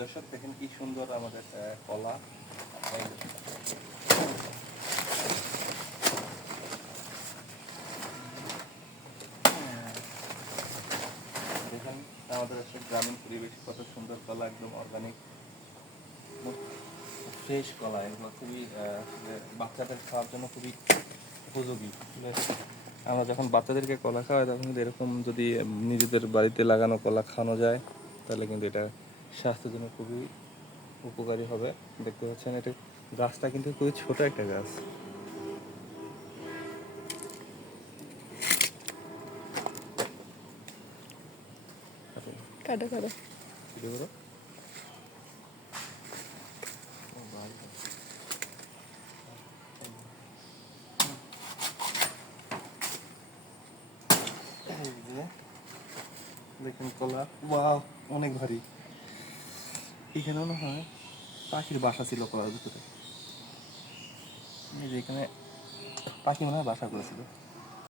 দর্শক দেখেন কি সুন্দর আমাদের কলা। দেখেন আমাদের আসলে গ্রামীণ পরিবেশ কত সুন্দর কলা, একদম অর্গানিক ফ্রেশ কলা। এগুলো খুবই বাচ্চাদের খাওয়ার জন্য খুবই উপযোগী। আমরা যখন বাচ্চাদেরকে কলা খাওয়াই তখন কিন্তু এরকম যদি নিজেদের বাড়িতে লাগানো কলা খাওয়ানো যায় তাহলে কিন্তু এটা স্বাস্থ্যের জন্য খুবই উপকারী হবে। দেখতে পাচ্ছেন এটা গাছটা কিন্তু খুবই ছোট একটা গাছ। কাটো কাটো দেখেন কলা, ওয়াও অনেক ভারী। এখানেও না হয় পাখির বাসা ছিল কলার ভিতরে, এই যে এখানে পাখি মনে হয় বাসা করেছিল।